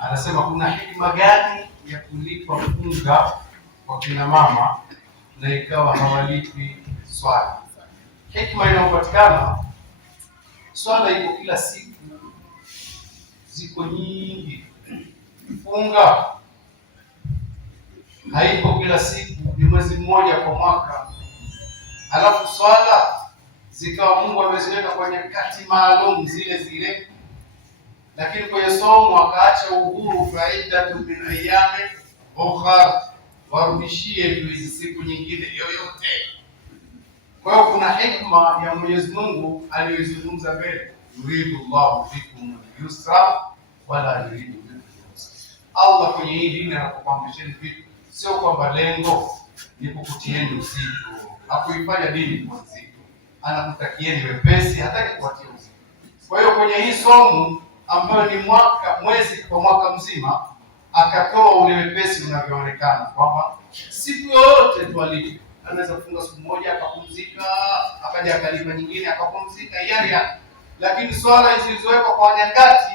Anasema kuna hikma gani ya kulipa funga kwa kina mama na ikawa hawalipi swala? Hikma inayopatikana, swala iko kila siku, ziko nyingi. Funga haipo kila siku, ni mwezi mmoja kwa mwaka. Alafu swala zikawa Mungu ameziweka kwa nyakati maalum zile zile, lakini kwenye somo akaacha uhuru, faidatu min ayami ukhra, warudishie tu hizi siku nyingine yoyote. Kwa hiyo kuna hikma ya Mwenyezi Mungu aliyoizungumza mbele, yuridu Allahu bikum al-yusra wala yuridu bikum al-usra. Allah kwenye hii dini anapokuamrisheni vitu, sio kwamba lengo ni kukutieni uzito, hakuifanya dini kwa uzito, anakutakieni wepesi, hataki kuwatia uzito. Kwa hiyo kwenye hii somo ambayo ni mwezi kwa mwaka mzima, akatoa ule wepesi unavyoonekana kwamba siku yoyote tu alipo anaweza kufunga siku moja akapumzika, akaja akalipa nyingine akapumzika, yale. Lakini swala hizi zilizowekwa kwa nyakati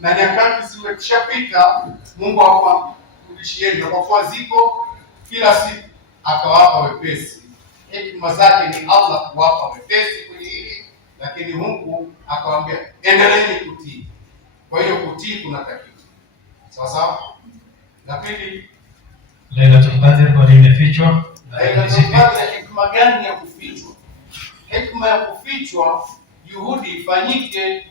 na nyakati zimeshapita, Mungu hakurudishieni, kwa kuwa ziko kila siku akawapa wepesi. Hekima zake ni Allah kuwapa wepesi kwenye hili, lakini Mungu akawaambia endeleeni kutii. Kwa hiyo kutii kunatakiwa. Sawa sawa. La pili, Lailatul Qadr kwa nini imefichwa? Lailatul Qadr, hikma gani ya kufichwa? Hikma ya kufichwa, juhudi ifanyike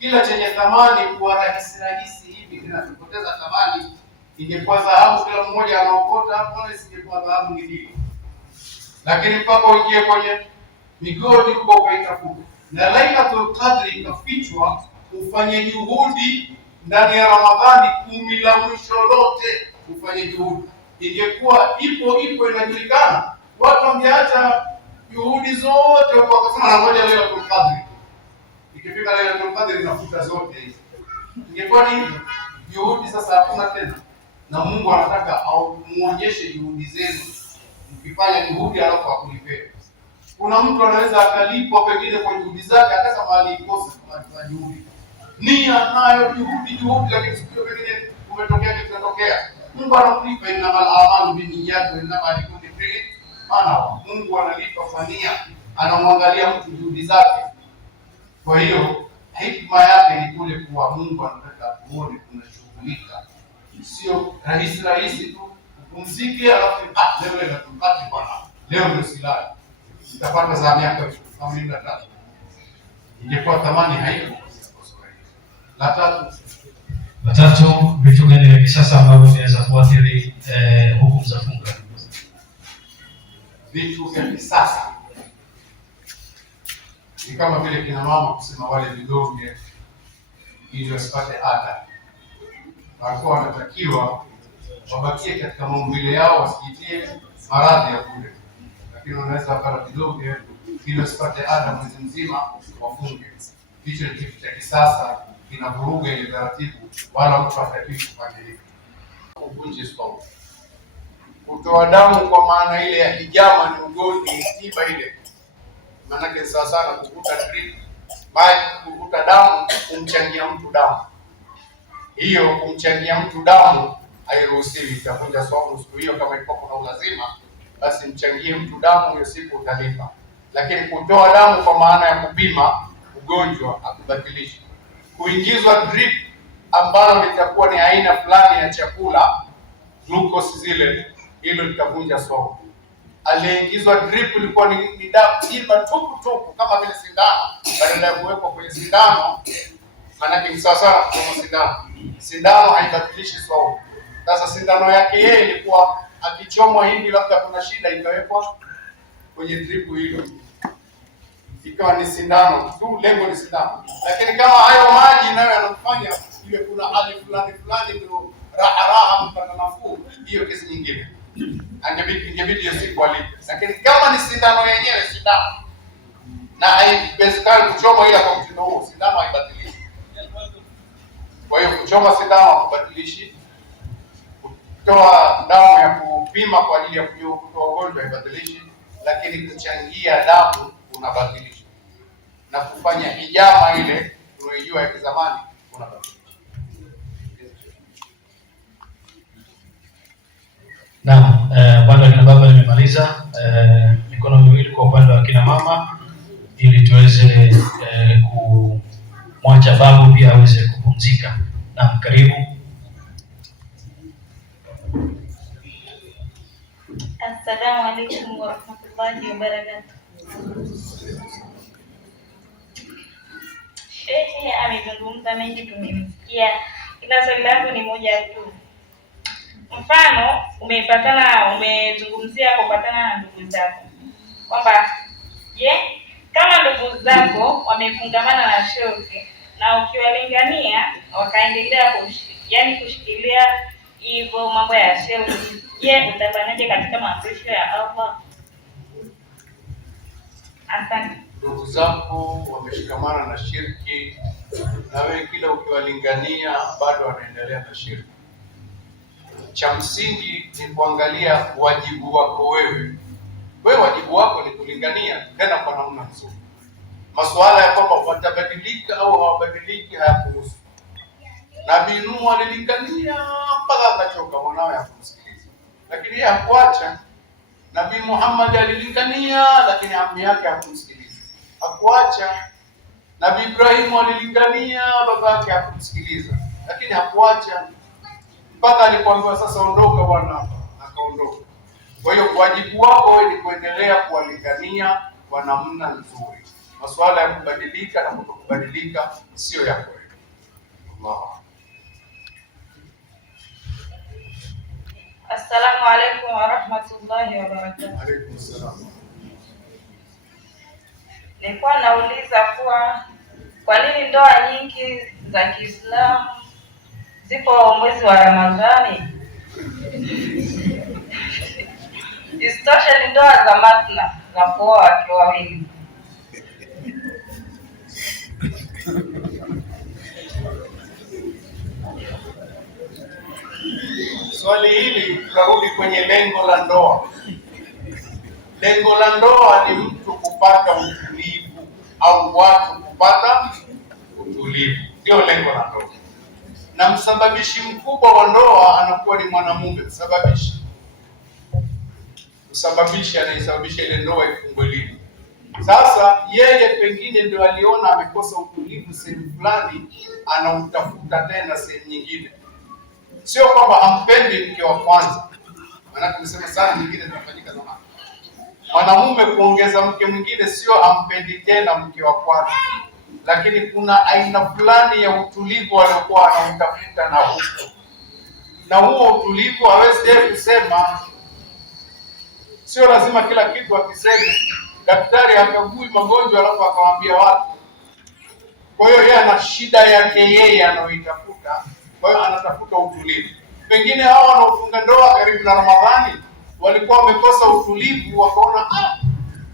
kila chenye thamani kuwa rahisi rahisi hivi kinapoteza thamani. Ingekuwa dhahabu kila mmoja anaokota hapo, isingekuwa dhahabu nyingine. Lakini mpaka uingie kwenye migodi huko ukaitafuta. Na Lailatul Qadr ikafichwa, ufanye juhudi ndani ya Ramadhani 10 la mwisho lote, ufanye juhudi. Ingekuwa ipo inajulikana, watu wangeacha juhudi zote wakasema na ngoja Lailatul Qadr. Ikifika Lailatul Qadr inafuta zote hizo. Ingekuwa ni hivyo, juhudi sasa hakuna tena. Na Mungu anataka muonyeshe juhudi zenu. Mkifanya juhudi alafu akulipeni. Kuna mtu anaweza akalipwa pengine kwa juhudi zake hata kama alikosa kwa juhudi. Nia nayo juhudi, lakini siku pengine umetokea kitatokea. Mungu anakulipa, innamal a'malu binniyat wa innamal likulli imrin ma nawa. Mungu analipa kwa nia, anamwangalia mtu juhudi zake. Kwa hiyo hikma yake ni kule kuwa Mungu anataka tuone tunashughulika. Sio rahisi tu upumzike alafu leo natupati bwana. Leo ndio silali. Utapata za miaka 83. Ingekuwa thamani haipo. La tatu, vitu gani vya kisasa ambavyo vinaweza kuathiri hukumu za funga? Vitu vya kisasa ni kama vile kina mama kusema wale vidonge ili wasipate ada. Walikuwa wanatakiwa wabakie katika maumbile yao, wasijitie maradhi ya bure, lakini wanaweza wakala vidonge ili wasipate ada mwezi mzima wafunge. Hicho ni kitu cha kisasa, kinavuruga ile taratibu, wala mtu hatakiwi kufanya hivyo. Kuvunja saumu, kutoa damu kwa maana ile ya hijama ni ugonjwa, tiba ile. Maana yake sawa sana kuvuta drip, maji, kuvuta damu, kumchangia mtu damu. Hiyo kumchangia mtu damu hairuhusiwi, itavunja saumu siku hiyo. Kama ilikuwa kuna ulazima, basi mchangie mtu damu, hiyo siku utalipa. Lakini kutoa damu kwa maana ya kupima ugonjwa hakubatilishi. Kuingizwa drip ambalo litakuwa ni aina fulani ya chakula, glucose zile, hilo litavunja saumu. Aliyeingizwa drip ilikuwa ni damu tiba tupu kama vile sindano, badala ya kuwekwa kwenye sindano. Maana ni sawa sawa kama sindano. Sindano haibatilishi saumu. Sasa sindano yake yeye ilikuwa akichomwa hivi, labda kuna shida, ikawekwa kwenye drip hilo, ikawa ni sindano tu, lengo ni sindano. Lakini kama hayo maji nayo yanamfanya ile kuna hali fulani ndio raha mpaka nafuu, hiyo kesi nyingine, ingebidi hiyo siku alipe. Lakini kama ni sindano yenyewe, sindano na haiwezekani kuchoma ila kwa mtindo huo, sindano haibatilishi. Kwa hiyo kuchoma sindano hakubadilishi. Kutoa damu ya kupima kwa ajili ya kutoa ugonjwa haibadilishi, lakini kuchangia damu unabadilisha. Na kufanya hijama ile tunayojua ya zamani unabadilisha. Naam, upande wa kina baba nimemaliza, mikono miwili kwa upande wa kina mama ili tuweze kumwacha babu pia aweze kupumzika. Naam, karibu. Assalamu alaikum warahmatullahi wabarakatuh. Shehe amezungumza mengi, tumemsikia. Ila swali langu ni moja tu. Mfano, umezungumzia kupatana na ndugu zako kwamba kama ndugu zako wamefungamana na shirki na ukiwalingania wakaendelea kushikilia hivyo mambo ya shirki, utafanyaje katika maamrisho ya Allah? Asante. Ndugu zako wameshikamana na shirki na wewe kila ukiwalingania bado wanaendelea na shirki. Cha msingi ni kuangalia wajibu wako wewe. Wewe wajibu wako ni kulingania, tena kwa namna nzuri. Masuala ya kwamba watabadilika au hawabadiliki hayakuhusu. Nabii Nuhu alilingania mpaka akachoka, mwanawe hakumsikiliza, lakini yeye hakuacha. Nabii Muhammad alilingania, lakini ammi yake hakumsikiliza, hakuacha. Nabii Ibrahim alilingania, baba yake hakumsikiliza, lakini hakuacha, mpaka alipoambiwa sasa ondoka bwana, akaondoka. Kwa hiyo wajibu wako wewe ni kuendelea kuwalingania kwa namna nzuri. Masuala ya kubadilika na kutokubadilika sio yako wewe. Allah. Assalamu alaikum warahmatullahi wabarakatuh. Alaikum salam. Nilikuwa nauliza kwa nini ndoa nyingi za Kiislamu zipo mwezi wa Ramadhani? Isitoshe ni ndoa za matna za kuoa wake wawili. Swali hili tutarudi kwenye lengo la ndoa. Lengo la ndoa ni mtu kupata utulivu au watu kupata utulivu, ndio lengo la ndoa. Na msababishi mkubwa wa ndoa anakuwa ni mwanamume. Msababishi anaisababisha ile ndoa ifungwe lini. Sasa yeye pengine ndio aliona amekosa utulivu sehemu fulani, anautafuta tena sehemu nyingine. Sio kwamba hampendi mke wa kwanza, maana tumesema sana nyingine zinafanyika zamani. Mwanamume kuongeza mke mwingine sio hampendi tena mke wa kwanza, lakini kuna aina fulani ya utulivu aliokuwa anautafuta na huko, na huo utulivu hawezi kusema. Sio lazima kila kitu akiseme. Daktari hakagui magonjwa alafu akawaambia watu. Kwa hiyo yeye ana shida yake yeye anaoitafuta. Kwa hiyo anatafuta utulivu. Pengine hao wanaofunga ndoa karibu na Ramadhani walikuwa wamekosa utulivu, wakaona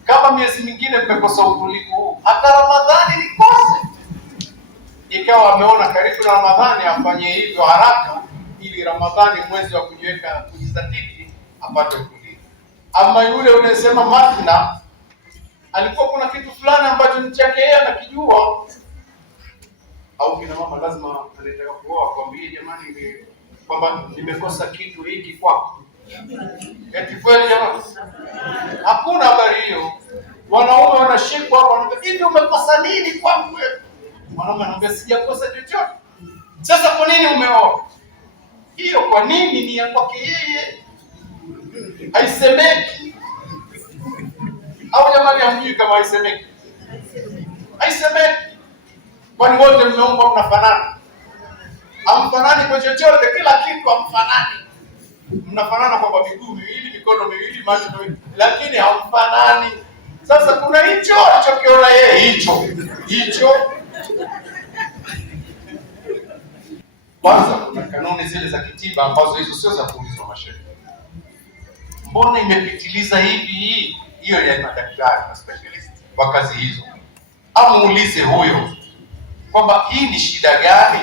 kama miezi mingine mmekosa utulivu huu, hata Ramadhani nikose. Ikawa wameona karibu na Ramadhani afanye hivyo haraka, ili Ramadhani mwezi wa kujiweka kujizatiti apate utulivu. Ama yule unasema matna, alikuwa kuna kitu fulani ambacho ni chake yeye anakijua. Au kina mama lazima anataka kuoa kwambie jamani, kwamba nimekosa kitu hiki kwako. Eti kweli jamani? Hakuna habari hiyo. Wanaume wanashikwa hapo wanaambia hivi, umekosa nini kwangu wewe? Mwanaume anambia sijakosa chochote. Sasa kwa nini umeoa? Hiyo kwa nini ni ya kwake yeye, haisemeki. Au jamani hamjui kama haisemeki? Haisemeki. Kwani wote mmeumbwa mnafanana? Hamfanani kwa chochote, kila kitu hamfanani. Mnafanana kwa miguu miwili, mikono miwili, macho mawili, lakini hamfanani. Sasa kuna hicho alichokiona yeye, hicho. Kwanza kuna kanuni zile za kitiba ambazo hizo sio za kuulizwa mashehe. Mbona imepitiliza hivi? Hiyo ya madaktari na specialist wa kazi hizo. Au muulize huyo kwamba hii ni shida gani?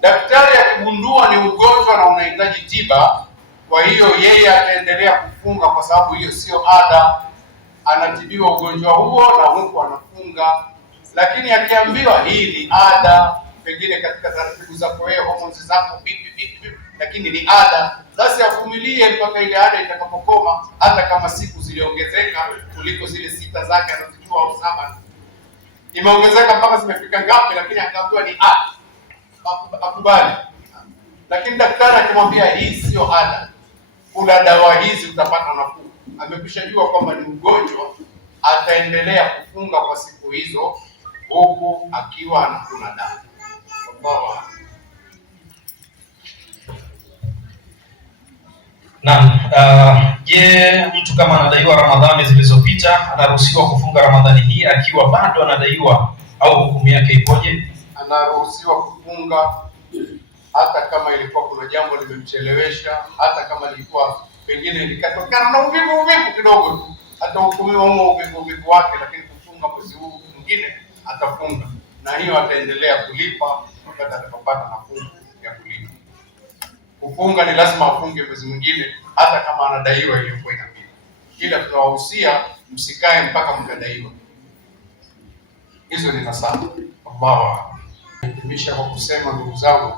Daktari akigundua ni ugonjwa na unahitaji tiba, kwa hiyo yeye ataendelea kufunga kwa sababu hiyo sio ada, anatibiwa ugonjwa huo na huko anafunga. Lakini akiambiwa hii ni ada, pengine katika taratibu zako wewe, hormones zako vipi, lakini ni ada, basi avumilie mpaka ile ada itakapokoma, hata kama siku ziliongezeka kuliko zile 6 zake anazojua au 7 imeongezeka mpaka zimefika ngapi, lakini akaambiwa ni ada, akubali. Lakini daktari akimwambia hii sio ada, kuna dawa hizi utapata nafuu, amekishajua kwamba ni ugonjwa, ataendelea kufunga kwa siku hizo huku akiwa anakula dawa. Naam, je, mtu kama anadaiwa Ramadhani zilizopita anaruhusiwa kufunga Ramadhani hii akiwa bado anadaiwa au hukumu yake ipoje? Anaruhusiwa kufunga hata kama ilikuwa kuna jambo limemchelewesha, hata kama ilikuwa pengine likatokana na uvivu kidogo tu, atahukumiwa huo uvivu wake, lakini kufunga mwezi huu mwingine atafunga, na hiyo ataendelea kulipa wakati atakapopata nafuu ya kulipa. Kufunga ni lazima afunge mwezi mwingine hata kama anadaiwa iliyokuwa inapita. Kila tunawahusia msikae mpaka mkadaiwa. Hizo ni nasaha. Allahu Nahitimisha kwa kusema, ndugu zangu,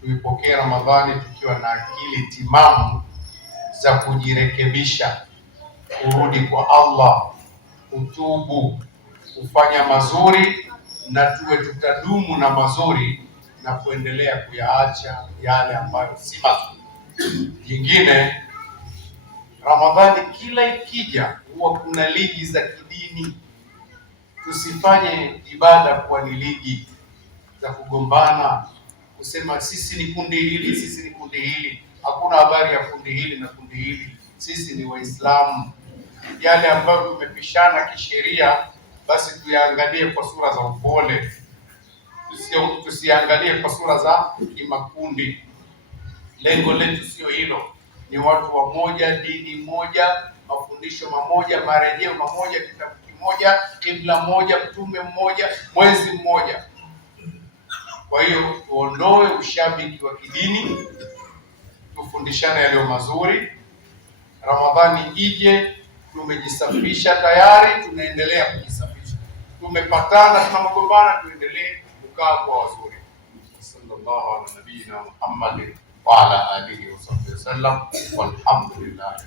tuipokee Ramadhani tukiwa na akili timamu za kujirekebisha, kurudi kwa Allah, kutubu, kufanya mazuri, na tuwe tutadumu na mazuri na kuendelea kuyaacha yale ambayo si mazuri. Jingine, Ramadhani kila ikija huwa kuna ligi za kidini. Tusifanye ibada kuwa ni ligi za kugombana, kusema sisi ni kundi hili, sisi ni kundi hili. Hakuna habari ya kundi hili na kundi hili. Sisi ni Waislamu. Yale ambayo tumepishana kisheria, basi tuyaangalie kwa sura za upole, tusiangalie kwa sura za kimakundi. Lengo letu sio hilo, ni watu wa moja, dini moja, mafundisho mamoja, marejeo mamoja, kitabu kimoja, kibla moja, mtume mmoja, mwezi mmoja. Kwa hiyo tuondoe ushabiki wa kidini, tufundishane yaliyo mazuri. Ramadhani ije tumejisafisha tayari, tunaendelea kujisafisha. Tumepatana, tunagombana, tuendelee kukaa kwa wazuri. Sallallahu ala nabiyina Muhammad wa ala alihi wa sahbihi wasallam, walhamdulillah.